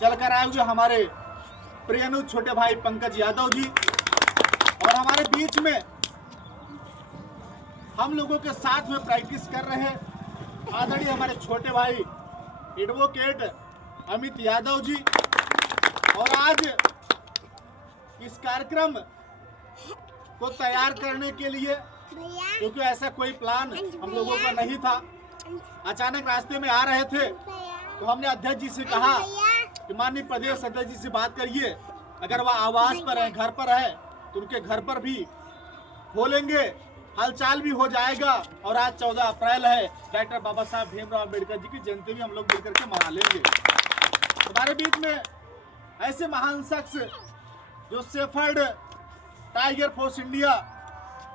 चलकर आए हुए हमारे प्रिय छोटे भाई पंकज यादव जी, और हमारे बीच में हम लोगों के साथ में प्रैक्टिस कर रहे आदरणीय हमारे छोटे भाई एडवोकेट अमित यादव जी। और आज इस कार्यक्रम को तैयार करने के लिए, क्योंकि ऐसा कोई प्लान हम लोगों का नहीं था, अचानक रास्ते में आ रहे थे तो हमने अध्यक्ष जी से कहा कि माननीय प्रदेश अध्यक्ष जी से बात करिए, अगर वह आवास पर है, घर पर है, तो उनके घर पर भी बोलेंगे, हालचाल भी हो जाएगा। और आज 14 अप्रैल है, डॉक्टर बाबा साहब भीमराव अम्बेडकर जी की जयंती भी हम लोग मिलकर के मना लेंगे। हमारे बीच में ऐसे महान शख्स जो शेफर्ड टाइगर फोर्स इंडिया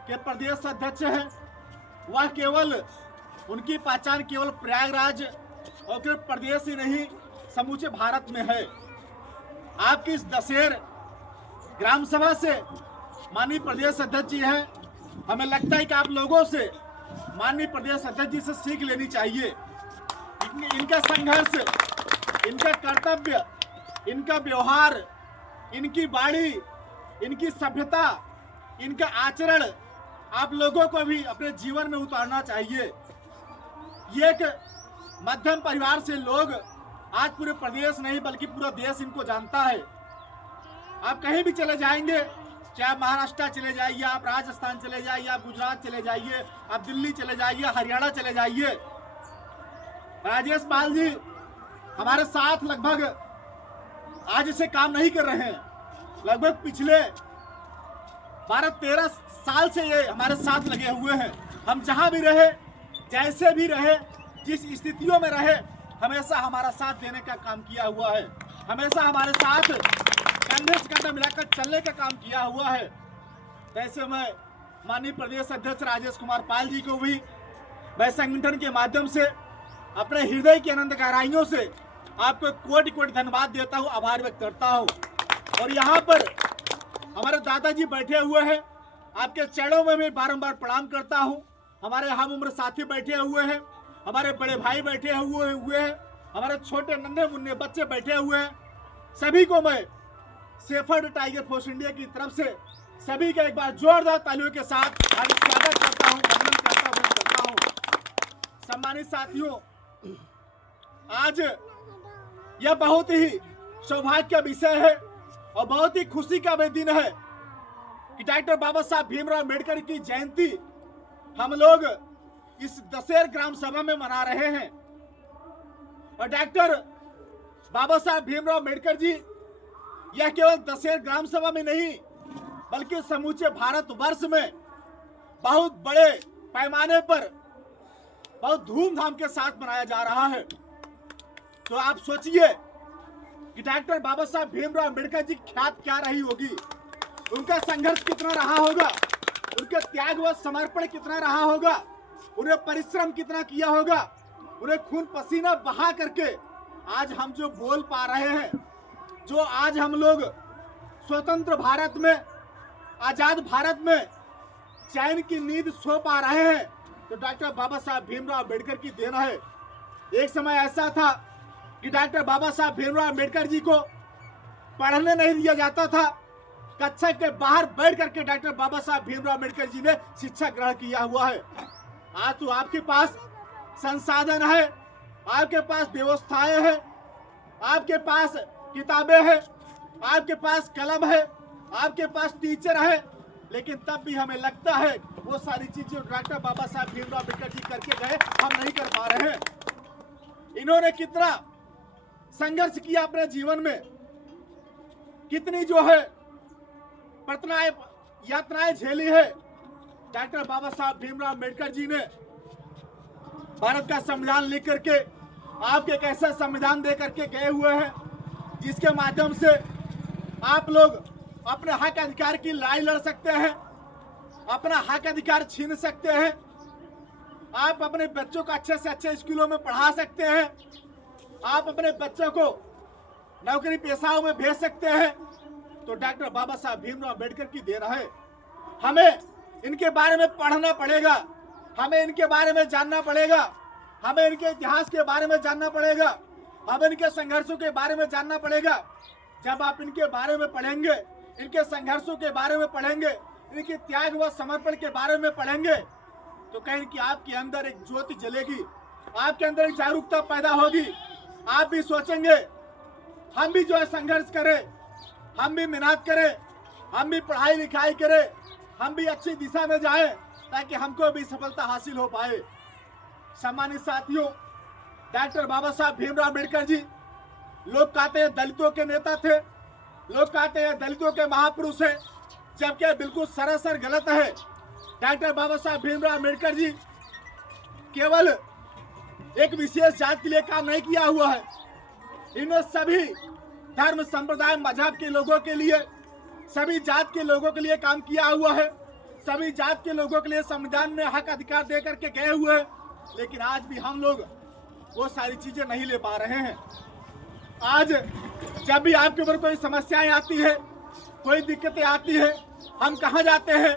के प्रदेश अध्यक्ष हैं, वह केवल उनकी पहचान केवल प्रयागराज और केवल प्रदेश ही नहीं समूचे भारत में है। आपकी इस दशहर ग्राम सभा से माननीय प्रदेश अध्यक्ष जी हैं, हमें लगता है कि आप लोगों से माननीय प्रदेश अध्यक्ष जी से सीख लेनी चाहिए। इनका संघर्ष, इनका कर्तव्य, इनका व्यवहार, इनकी वाणी, इनकी सभ्यता, इनका आचरण आप लोगों को भी अपने जीवन में उतारना चाहिए। ये एक मध्यम परिवार से लोग आज पूरे प्रदेश नहीं बल्कि पूरा देश इनको जानता है। आप कहीं भी चले जाएंगे, चाहे आप महाराष्ट्र चले जाइए, आप राजस्थान चले जाइए, आप गुजरात चले जाइए, आप दिल्ली चले जाइए, हरियाणा चले जाइए, राजेश पाल जी हमारे साथ लगभग आज से काम नहीं कर रहे हैं, लगभग पिछले 12-13 साल से ये हमारे साथ लगे हुए हैं। हम जहां भी रहे, जैसे भी रहे, जिस स्थितियों में रहे, हमेशा हमारा साथ देने का काम किया हुआ है, हमेशा हमारे साथ कंधे से कंधा मिलाकर चलने का काम किया हुआ है। वैसे मैं माननीय प्रदेश अध्यक्ष राजेश कुमार पाल जी को भी मैं संगठन के माध्यम से अपने हृदय की अनंत गहराइयों से आपको कोटि कोटि धन्यवाद देता हूँ, आभार व्यक्त करता हूँ। और यहाँ पर हमारे दादाजी बैठे हुए हैं, आपके चरणों में मैं बारंबार प्रणाम करता हूँ। हमारे हम उम्र साथी बैठे हुए हैं, हमारे बड़े भाई बैठे हुए हैं, हमारे छोटे नन्हे मुन्ने बच्चे बैठे हुए हैं। सभी को मैं शेफर्ड टाइगर फोर्स इंडिया की तरफ से सभी का एक बार जोरदार तालियों के साथ स्वागत करता हूँ, वंदन करता हूँ। सम्मानित साथियों, आज यह बहुत ही सौभाग्य का विषय है और बहुत ही खुशी का भी दिन है कि डॉक्टर बाबा साहब भीमराव अम्बेडकर की जयंती हम लोग इस दशहर ग्राम सभा में मना रहे हैं। और डॉक्टर बाबा साहब भीमराव अम्बेडकर जी यह केवल दशहर ग्राम सभा में नहीं बल्कि समूचे भारत वर्ष में बहुत बड़े पैमाने पर बहुत धूमधाम के साथ मनाया जा रहा है। तो आप सोचिए कि डॉक्टर बाबा साहब भीमराव अम्बेडकर जी की ख्यात क्या रही होगी, उनका संघर्ष कितना रहा होगा, उनके त्याग व समर्पण कितना रहा होगा, उन्हें परिश्रम कितना किया होगा, उन्हें खून पसीना बहा करके आज हम जो बोल पा रहे हैं, जो आज हम लोग स्वतंत्र भारत में, आजाद भारत में चैन की नींद सो पा रहे हैं, तो डॉक्टर बाबा साहब भीमराव अम्बेडकर की देन है। एक समय ऐसा था कि डॉक्टर बाबा साहब भीमराव अम्बेडकर जी को पढ़ने नहीं दिया जाता था, कक्षा के बाहर बैठ करके डॉक्टर बाबा साहब भीमराव अम्बेडकर जी ने शिक्षा ग्रहण किया हुआ है। आज तो आपके पास संसाधन है, आपके पास व्यवस्थाएं हैं, आपके पास किताबें हैं, आपके पास कलम है, आपके पास टीचर है, लेकिन तब भी हमें लगता है वो सारी चीजें डॉक्टर बाबा साहब भीमराव अम्बेडकर जी करके गए, हम नहीं कर पा रहे हैं। इन्होंने कितना संघर्ष किया अपने जीवन में, कितनी जो है यातनाएं झेली है। डॉक्टर बाबा साहब भीमराव अम्बेडकर जी ने भारत का संविधान लिख करके आपके एक ऐसा संविधान दे करके गए हुए हैं जिसके माध्यम से आप लोग अपने हक अधिकार की लड़ाई लड़ सकते हैं, अपना हक अधिकार छीन सकते हैं, आप अपने बच्चों को अच्छे से अच्छे स्कूलों में पढ़ा सकते हैं, आप अपने बच्चों को नौकरी पेशाओं में भेज सकते हैं। तो डॉक्टर बाबा साहब भीमराव अम्बेडकर की देन है। हमें इनके बारे में पढ़ना पड़ेगा, हमें इनके बारे में जानना पड़ेगा, हमें इनके इतिहास के बारे में जानना पड़ेगा। अब इनके संघर्षों के बारे में जानना पड़ेगा। जब आप इनके बारे में पढ़ेंगे, इनके संघर्षों के बारे में पढ़ेंगे, इनके त्याग व समर्पण के बारे में पढ़ेंगे, तो कहीं कि आपके अंदर एक ज्योति जलेगी, आपके अंदर एक जागरूकता पैदा होगी। आप भी सोचेंगे हम भी जो है संघर्ष करें, हम भी मेहनत करें, हम भी पढ़ाई लिखाई करें, हम भी अच्छी दिशा में जाएं, ताकि हमको भी सफलता हासिल हो पाए। सम्मानित साथियों, डॉक्टर बाबा साहब भीमराव अम्बेडकर जी, लोग कहते हैं दलितों के नेता थे, लोग कहते हैं दलितों के महापुरुष हैं, जबकि बिल्कुल सरासर गलत है। डॉक्टर बाबा साहब भीमराव अम्बेडकर जी केवल एक विशेष जात के लिए काम नहीं किया हुआ है, इन्होंने सभी धर्म, संप्रदाय, मजहब के लोगों के लिए, सभी जात के लोगों के लिए काम किया हुआ है। सभी जात के लोगों के लिए संविधान में हक अधिकार दे करके गए हुए हैं, लेकिन आज भी हम लोग वो सारी चीजें नहीं ले पा रहे हैं। आज जब भी आपके ऊपर कोई समस्याएं आती है, कोई दिक्कतें आती है, हम कहाँ जाते हैं?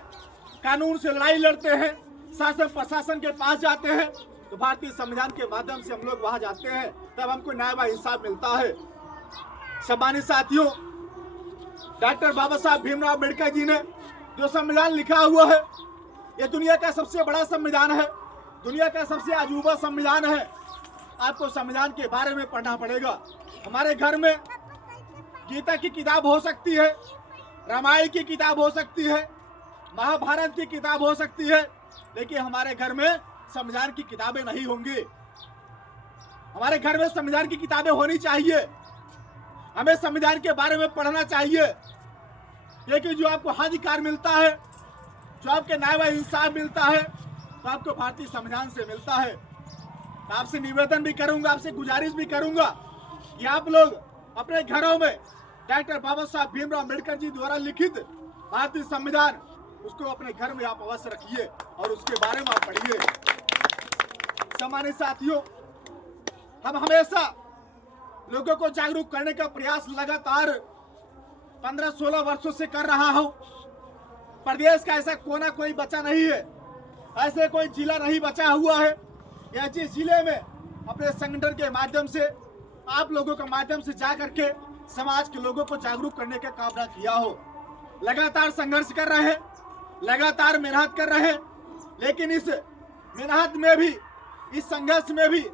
कानून से लड़ाई लड़ते हैं, शासन प्रशासन के पास जाते हैं, तो भारतीय संविधान के माध्यम से हम लोग वहां जाते हैं, तब हमको न्याय व इंसाफ मिलता है। सम्मानित साथियों, डॉक्टर बाबा साहब भीमराव अम्बेडकर जी ने जो संविधान लिखा हुआ है, ये दुनिया का सबसे बड़ा संविधान है, दुनिया का सबसे अजूबा संविधान है। आपको संविधान के बारे में पढ़ना पड़ेगा। हमारे घर में गीता की किताब हो सकती है, रामायण की किताब हो सकती है, महाभारत की किताब हो सकती है, लेकिन हमारे घर में संविधान की किताबें नहीं होंगी। हमारे घर में संविधान की किताबें होनी चाहिए। हमें संविधान के बारे में पढ़ना चाहिए, क्योंकि जो आपको अधिकार मिलता है, जो आपके न्याय व इंसाफ मिलता है, तो आपको भारतीय संविधान से मिलता है। तो आपसे निवेदन भी करूंगा, आपसे गुजारिश भी करूंगा कि आप लोग अपने घरों में डॉक्टर बाबा साहब भीमराव अम्बेडकर जी द्वारा लिखित भारतीय संविधान, उसको अपने घर में आप अवश्य रखिए और उसके बारे में आप पढ़िए। सम्मानित साथियों, हम हमेशा लोगों को जागरूक करने का प्रयास लगातार 15-16 वर्षों से कर रहा हूं। प्रदेश का ऐसा कोना कोई बचा नहीं है, ऐसे कोई जिला नहीं बचा हुआ है या जिस जिले में अपने संगठन के माध्यम से, आप लोगों के माध्यम से जा करके समाज के लोगों को जागरूक करने का काम न किया हो। लगातार संघर्ष कर रहे हैं, लगातार मेहनत कर रहे हैं, लेकिन इस मेहनत में भी, इस संघर्ष में भी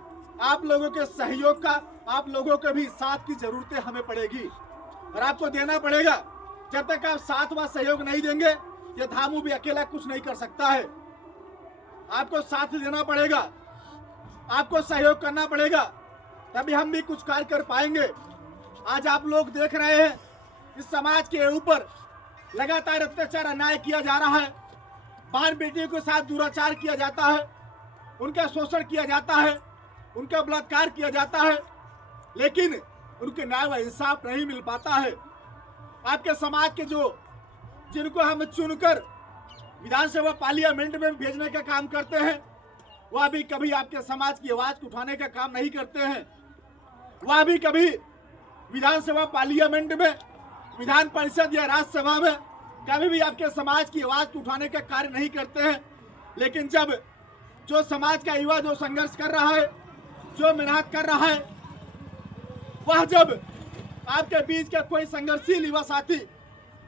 आप लोगों के सहयोग का, आप लोगों के भी साथ की जरूरतें हमें पड़ेगी और आपको देना पड़ेगा। जब तक आप साथ व सहयोग नहीं देंगे, ये धामू भी अकेला कुछ नहीं कर सकता है। आपको साथ देना पड़ेगा, आपको सहयोग करना पड़ेगा, तभी हम भी कुछ कार्य कर पाएंगे। आज आप लोग देख रहे हैं इस समाज के ऊपर लगातार अत्याचार, अन्याय किया जा रहा है, बहन बेटियों के साथ दुराचार किया जाता है, उनका शोषण किया जाता है, उनका बलात्कार किया जाता है, लेकिन उनके न्याय व इंसाफ नहीं मिल पाता है। आपके समाज के जो, जिनको हम चुनकर विधानसभा पार्लियामेंट में भेजने का काम करते हैं, वह भी कभी आपके समाज की आवाज को उठाने का काम नहीं करते हैं। वह भी कभी विधानसभा पार्लियामेंट में, विधान परिषद या राज्यसभा में कभी भी आपके समाज की आवाज को उठाने का कार्य नहीं करते हैं। लेकिन जब जो समाज का युवा जो संघर्ष कर रहा है, जो मेहनत कर रहा है, वह जब आपके बीच का कोई संघर्षशील युवा साथी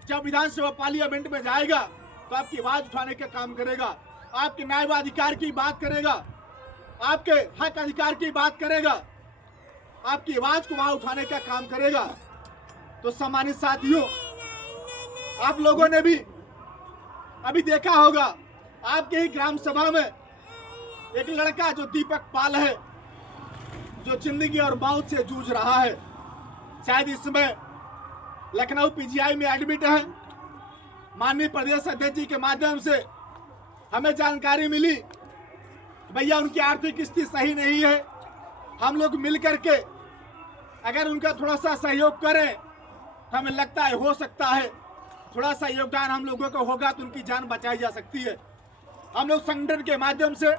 जब विधानसभा पार्लियामेंट में जाएगा, तो आपकी आवाज उठाने का काम करेगा, आपके न्याय व अधिकार की बात करेगा, आपके हक अधिकार की बात करेगा, आपकी आवाज को वहां उठाने का काम करेगा। तो सम्मानित साथियों, आप लोगों ने भी अभी देखा होगा, आपके ही ग्राम सभा में एक लड़का जो दीपक पाल है, जो जिंदगी और मौत से जूझ रहा है, शायद इसमें लखनऊ पीजीआई में एडमिट है। माननीय प्रदेश अध्यक्ष जी के माध्यम से हमें जानकारी मिली, भैया उनकी आर्थिक स्थिति सही नहीं है, हम लोग मिल करके अगर उनका थोड़ा सा सहयोग करें, तो हमें लगता है हो सकता है थोड़ा सा योगदान हम लोगों को होगा तो उनकी जान बचाई जा सकती है। हम लोग संगठन के माध्यम से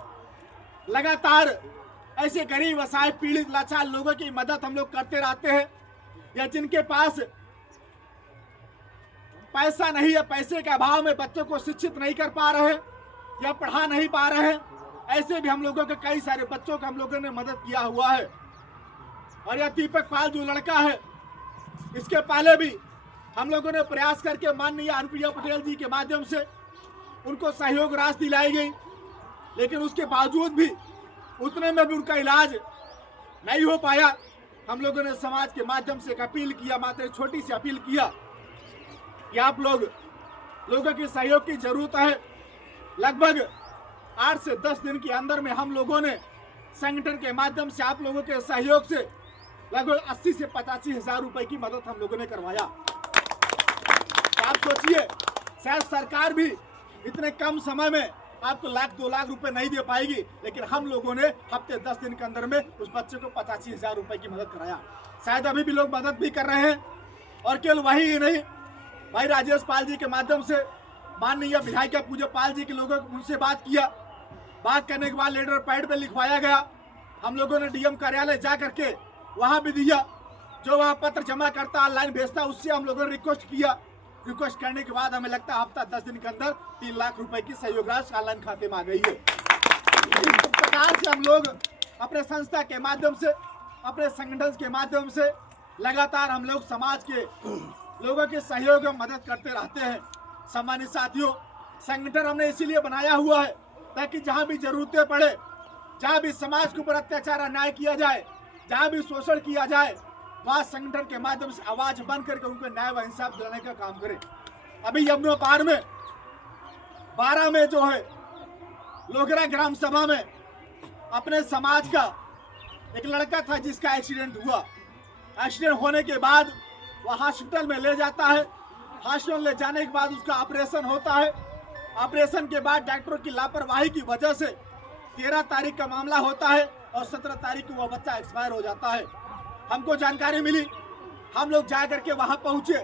लगातार ऐसे गरीब, असहाय, पीड़ित, लाचार लोगों की मदद हम लोग करते रहते हैं, या जिनके पास पैसा नहीं है, पैसे के अभाव में बच्चों को शिक्षित नहीं कर पा रहे या पढ़ा नहीं पा रहे हैं, ऐसे भी हम लोगों के कई सारे बच्चों का हम लोगों ने मदद किया हुआ है। और यह दीपक पाल जो लड़का है, इसके पहले भी हम लोगों ने प्रयास करके माननीय अनुप्रिया पटेल जी के माध्यम से उनको सहयोग राशि दिलाई गई, लेकिन उसके बावजूद भी उतने में भी उनका इलाज नहीं हो पाया। हम लोगों ने समाज के माध्यम से एक अपील किया, मात्र छोटी सी अपील किया कि आप लोगों के सहयोग की जरूरत है। लगभग 8 से 10 दिन के अंदर में हम लोगों ने संगठन के माध्यम से आप लोगों के सहयोग से लगभग 80 से 85 हजार रुपए की मदद हम लोगों ने करवाया। तो आप सोचिए, शायद सरकार भी इतने कम समय में आपको 1-2 लाख रुपए नहीं दे पाएगी, लेकिन हम लोगों ने हफ्ते 10 दिन के अंदर में उस बच्चे को 85 हजार रुपए की मदद कराया। शायद अभी भी लोग मदद भी कर रहे हैं। और केवल वही ही नहीं, भाई राजेश पाल जी के माध्यम से माननीय विधायिका पूजा पाल जी के लोगों उनसे बात किया। बात करने के बाद लेटर पैड पे लिखवाया गया। हम लोगों ने डीएम कार्यालय जा करके वहां भी दिया। जो वहां पत्र जमा करता, ऑनलाइन भेजता, उससे हम लोगों ने रिक्वेस्ट किया। रिक्वेस्ट करने के बाद हमें लगता है हफ्ता 10 दिन के अंदर 3 लाख रुपए की सहयोग राशि ऑनलाइन खाते में आ गई है। इस प्रकार से हम लोग अपने संस्था के माध्यम से, अपने संगठन के माध्यम से लगातार हम लोग समाज के लोगों के सहयोग में मदद करते रहते हैं। सम्मानित साथियों, संगठन हमने इसीलिए बनाया हुआ है ताकि जहां भी जरूरतें पड़े, जहां भी समाज के ऊपर अत्याचार अन्याय किया जाए, जहां भी शोषण किया जाए, वहाँ संगठन के माध्यम से आवाज बन करके उनको न्याय व इंसाफ दिलाने का काम करें। अभी यमुना पार में 12 में जो है लोगरा ग्राम सभा में अपने समाज का एक लड़का था जिसका एक्सीडेंट हुआ। एक्सीडेंट होने के बाद वह हॉस्पिटल में ले जाता है। हॉस्पिटल ले जाने के बाद उसका ऑपरेशन होता है। ऑपरेशन के बाद डॉक्टरों की लापरवाही की वजह से 13 तारीख का मामला होता है और 17 तारीख को वह बच्चा एक्सपायर हो जाता है। हमको जानकारी मिली, हम लोग जा करके वहां पहुंचे।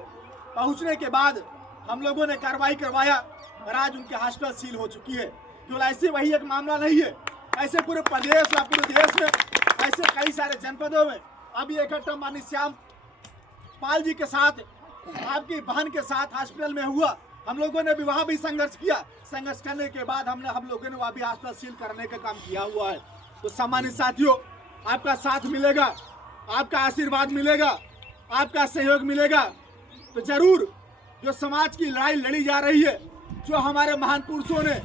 पहुंचने के बाद हम लोगों ने कार्रवाई करवाया और आज उनके हॉस्पिटल सील हो चुकी है। केवल ऐसे वही एक मामला नहीं है, ऐसे पूरे प्रदेश या पूरे देश में ऐसे कई सारे जनपदों में अभी एक घटना माननीय श्याम पाल जी के साथ, आपकी बहन के साथ हॉस्पिटल में हुआ। हम लोगों ने भी वहां भी संघर्ष किया। संघर्ष करने के बाद हम लोगों ने वहां भी हॉस्पिटल सील करने का काम किया हुआ है। तो सम्मानित साथियों, आपका साथ मिलेगा, आपका आशीर्वाद मिलेगा, आपका सहयोग मिलेगा तो जरूर जो समाज की लड़ाई लड़ी जा रही है, जो हमारे महान पुरुषों ने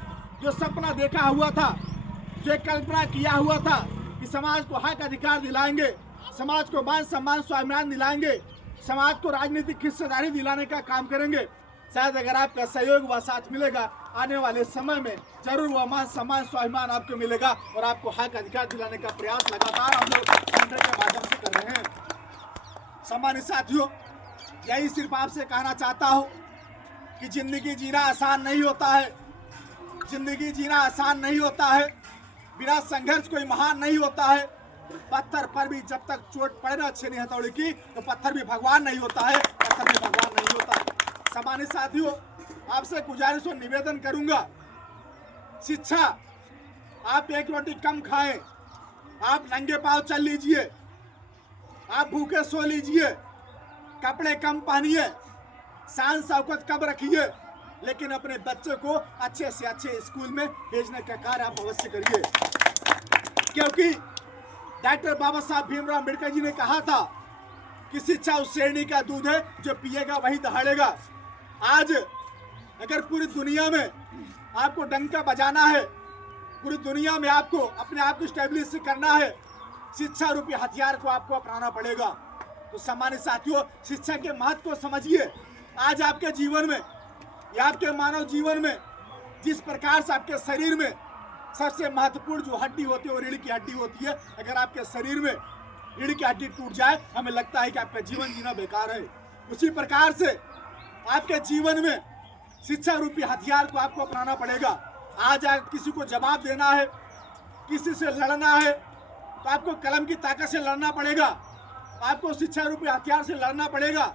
जो सपना देखा हुआ था, जो कल्पना किया हुआ था कि समाज को हक अधिकार दिलाएंगे, समाज को मान सम्मान स्वाभिमान दिलाएंगे, समाज को राजनीतिक हिस्सेदारी दिलाने का काम करेंगे। शायद अगर आपका सहयोग व साथ मिलेगा, आने वाले समय में जरूर वह मान सम्मान स्वाभिमान आपको मिलेगा और आपको हक अधिकार दिलाने का प्रयास लगातार हम लोग संगठन के माध्यम से कर रहे हैं। सम्मानित साथियों, यही सिर्फ आपसे कहना चाहता हूँ कि जिंदगी जीना आसान नहीं होता है। जिंदगी जीना आसान नहीं होता है। बिना संघर्ष कोई महान नहीं होता है। पत्थर पर भी जब तक चोट पड़े ना छेनी हथौड़ी की, तो पत्थर भी भगवान नहीं होता है, पत्थर भी भगवान नहीं होता है। सम्मानित साथियों, आपसे गुजारिश और निवेदन करूंगा, शिक्षा, आप एक रोटी कम खाएं, आप नंगे पांव चल लीजिए, आप भूखे सो लीजिए, कपड़े कम पहनिए, शान शौकत कम रखिए, लेकिन अपने बच्चे को अच्छे से अच्छे स्कूल में भेजने का कार्य आप अवश्य करिए। क्योंकि डॉक्टर बाबा साहब भीमराव अम्बेडकर जी ने कहा था कि शिक्षा उस श्रेणी का दूध है जो पिएगा वही दहाड़ेगा। आज अगर पूरी दुनिया में आपको डंका बजाना है, पूरी दुनिया में आपको अपने आप को स्टेब्लिश करना है, शिक्षा रूपी हथियार को आपको अपनाना पड़ेगा। तो सम्मानित साथियों, शिक्षा के महत्व को समझिए। आज आपके जीवन में या आपके मानव जीवन में जिस प्रकार से आपके शरीर में सबसे महत्वपूर्ण जो हड्डी होती है वो रीढ़ की हड्डी होती है। अगर आपके शरीर में रीढ़ की हड्डी टूट जाए, हमें लगता है कि आपका जीवन जीना बेकार है। उसी प्रकार से आपके जीवन में शिक्षा रूपी हथियार को आपको अपनाना पड़ेगा। आज आप किसी को जवाब देना है, किसी से लड़ना है, तो आपको कलम की ताकत से लड़ना पड़ेगा, आपको शिक्षा रूपी हथियार से लड़ना पड़ेगा।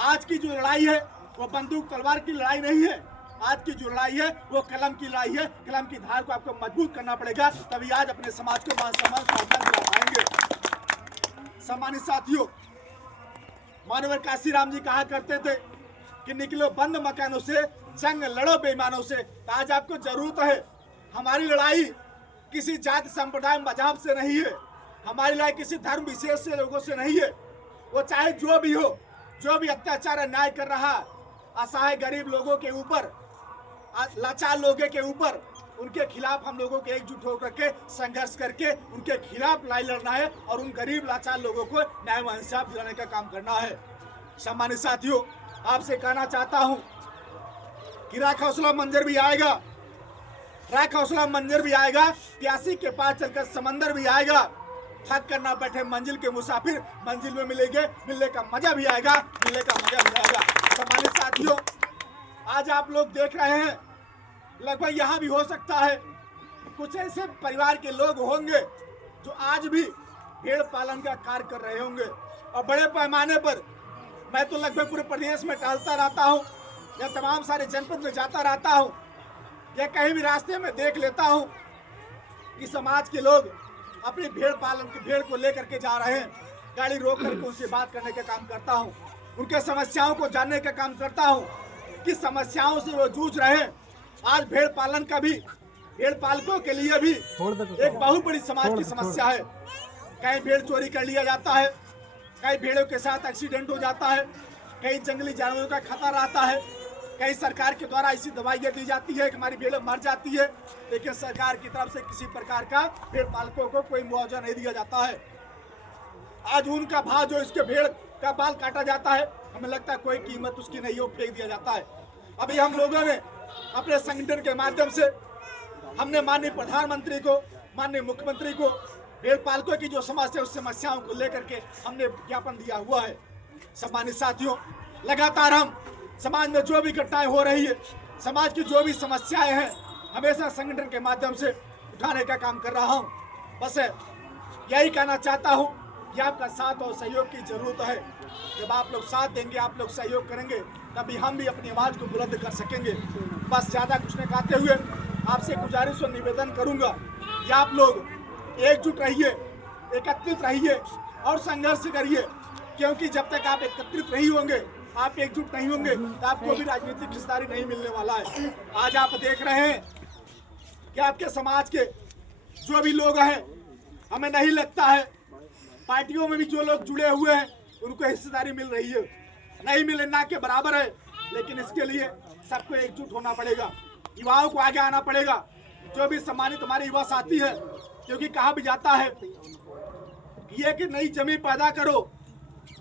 आज की जो लड़ाई है वो बंदूक तलवार की लड़ाई नहीं है। आज की जो लड़ाई है वो कलम की लड़ाई है। कलम की धार को आपको मजबूत करना पड़ेगा, तभी आज अपने समाज को मान सम्मान स्वाभिमान दिला पाएंगे। सम्मानित साथियों, मानवर काशीराम जी कहा करते थे कि निकलो बंद मकानों से, जंग लड़ो बेईमानों से। तो आज आपको जरूरत है, हमारी लड़ाई किसी जाति संप्रदाय मजहब से नहीं है, हमारी लड़ाई किसी धर्म विशेष से लोगों से नहीं है। वो चाहे जो भी हो, जो भी अत्याचार अन्याय कर रहा, असहाय गरीब लोगों के ऊपर, लाचार लोगों के ऊपर, उनके खिलाफ हम लोगों को एकजुट होकर के संघर्ष करके उनके खिलाफ लड़ाई लड़ना है और उन गरीब लाचार लोगों को न्याय व इंसाफ दिलाने का काम करना है। सम्मानित साथियों, आपसे कहना चाहता हूं कि राख हौसला मंजर भी आएगा, राख हौसला मंजर भी आएगा, प्यासी के पास चलकर समंदर भी आएगा। थक कर ना बैठे मंजिल के मुसाफिर, मंजिल में मिलेंगे, मिलने का मजा भी आएगा, मिलने का मजा भी आएगा। सम्मानित साथियों, आज आप लोग देख रहे हैं, लगभग यहाँ भी हो सकता है कुछ ऐसे परिवार के लोग होंगे जो आज भी भेड़ पालन का कार्य कर रहे होंगे और बड़े पैमाने पर। मैं तो लगभग पूरे प्रदेश में टहलता रहता हूँ या तमाम सारे जनपद में जाता रहता हूँ या कहीं भी रास्ते में देख लेता हूँ कि समाज के लोग अपनी भेड़ पालन की भेड़ को लेकर के जा रहे हैं। गाड़ी रोक करके उनसे बात करने का काम करता हूँ, उनके समस्याओं को जानने का काम करता हूँ कि समस्याओं से वो जूझ रहे हैं। आज भेड़ पालन का भी, भेड़ पालकों के लिए भी एक बहुत बड़ी समाज की समस्या है। कहीं भेड़ चोरी कर लिया जाता है, कहीं भेड़ों के साथ एक्सीडेंट हो जाता है, कहीं जंगली जानवरों का खतरा रहता है, कहीं सरकार के द्वारा ऐसी दवाइयाँ दी जाती है कि हमारी भेड़ मर जाती है, लेकिन सरकार की तरफ से किसी प्रकार का भेड़ पालकों को कोई मुआवजा नहीं दिया जाता है। आज उनका भाव जो इसके भेड़ का बाल काटा जाता है, हमें लगता है कोई कीमत उसकी नहीं हो, फेंक दिया जाता है। अभी हम लोगों ने अपने संगठन के माध्यम से हमने माननीय प्रधानमंत्री को, माननीय मुख्यमंत्री को भेड़ पालकों की जो समस्या, उस समस्याओं को लेकर के हमने ज्ञापन दिया हुआ है। सम्मानित साथियों, लगातार हम समाज में जो भी घटनाएं हो रही है, समाज की जो भी समस्याएं हैं, हमेशा संगठन के माध्यम से उठाने का काम कर रहा हूं। बस यही कहना चाहता हूं कि आपका साथ और सहयोग की जरूरत है। जब आप लोग साथ देंगे, आप लोग सहयोग करेंगे, तभी हम भी अपनी आवाज़ को बुलंद कर सकेंगे। बस ज़्यादा कुछ नहीं कहते हुए आपसे गुजारिश और निवेदन करूंगा कि आप लोग एकजुट रहिए, एकत्रित रहिए और संघर्ष करिए, क्योंकि जब तक आप एकत्रित नहीं होंगे, आप एकजुट नहीं होंगे, तो आपको भी राजनीतिक हिस्सेदारी नहीं मिलने वाला है। आज आप देख रहे हैं कि आपके समाज के जो भी लोग हैं, हमें नहीं लगता है पार्टियों में भी जो लोग जुड़े हुए हैं उनको हिस्सेदारी मिल रही है, नहीं मिले ना के बराबर है। लेकिन इसके लिए सबको एकजुट होना पड़ेगा, युवाओं को आगे आना पड़ेगा। जो भी सम्मानित हमारे युवा साथी है, क्योंकि कहा भी जाता है कि एक नई जमीन पैदा करो,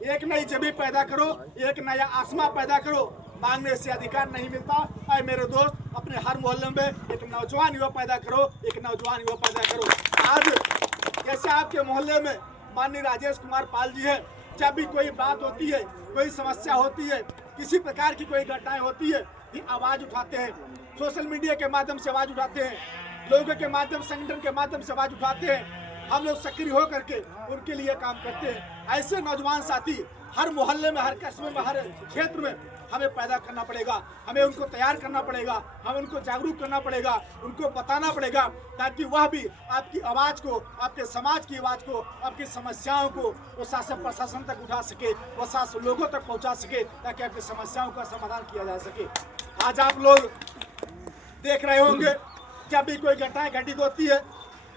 एक नई जमीन पैदा करो, एक नया आसमां पैदा करो, मांगने से अधिकार नहीं मिलता। अरे मेरे दोस्त, अपने हर मोहल्ले में एक नौजवान युवा पैदा करो, एक नौजवान युवा पैदा करो। आज जैसे आपके मोहल्ले में माननीय राजेश कुमार पाल जी है, जब भी कोई बात होती है, कोई समस्या होती है, किसी प्रकार की कोई घटनाएं होती है, ये आवाज़ उठाते हैं, सोशल मीडिया के माध्यम से आवाज़ उठाते हैं, लोगों के माध्यम, संगठन के माध्यम से आवाज़ उठाते हैं। हम लोग सक्रिय होकर के उनके लिए काम करते हैं। ऐसे नौजवान साथी हर मोहल्ले में, हर कस्बे में, हर क्षेत्र में हमें पैदा करना पड़ेगा, हमें उनको तैयार करना पड़ेगा, हमें उनको जागरूक करना पड़ेगा, उनको बताना पड़ेगा, ताकि वह भी आपकी आवाज़ को, आपके समाज की आवाज़ को, आपकी समस्याओं को वो शासन प्रशासन तक उठा सके, वो शासन लोगों तक पहुंचा सके, ताकि आपकी समस्याओं का समाधान किया जा सके। आज आप लोग देख रहे होंगे, जब भी कोई घटनाएं घटित होती है,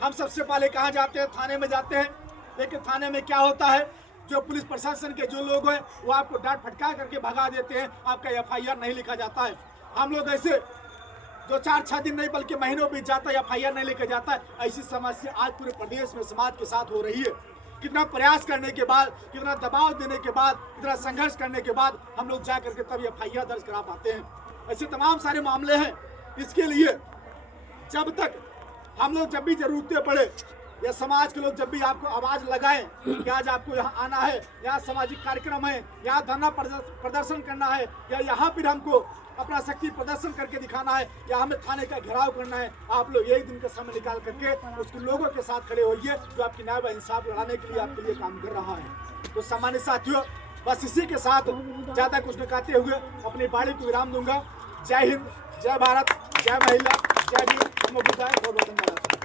हम सबसे पहले कहाँ जाते हैं? थाने में जाते हैं। लेकिन थाने में क्या होता है, जो पुलिस प्रशासन के जो लोग हैं वो आपको डांट फटकार करके भगा देते हैं, आपका FIR नहीं लिखा जाता है। हम लोग ऐसे 2-4-6 दिन नहीं बल्कि महीनों बीत जाता है, FIR नहीं लिखा जाता है। ऐसी समस्या आज पूरे प्रदेश में समाज के साथ हो रही है। कितना प्रयास करने के बाद, कितना दबाव देने के बाद, कितना संघर्ष करने के बाद हम लोग जा करके तब FIR दर्ज करा पाते हैं। ऐसे तमाम सारे मामले हैं। इसके लिए जब तक हम लोग, जब भी जरूरतें पड़े या समाज के लोग जब भी आपको आवाज़ लगाएं कि आज आपको यहाँ आना है, यहाँ सामाजिक कार्यक्रम है, यहाँ धरना प्रदर्शन करना है, या यहाँ पर हमको अपना शक्ति प्रदर्शन करके दिखाना है, या हमें थाने का घेराव करना है, आप लोग एक दिन का समय निकाल करके उसके लोगों के साथ खड़े होइए जो आपकी न्याय व इंसाफ लड़ाने के लिए आपके लिए काम कर रहा है। तो सम्मानित साथियों, बस इसी के साथ ज़्यादा कुछ न कहते हुए अपनी बाणी को विराम दूंगा। जय हिंद, जय भारत, जय महिला, जय वीर, नमो बुद्धाय, गौ वंदना।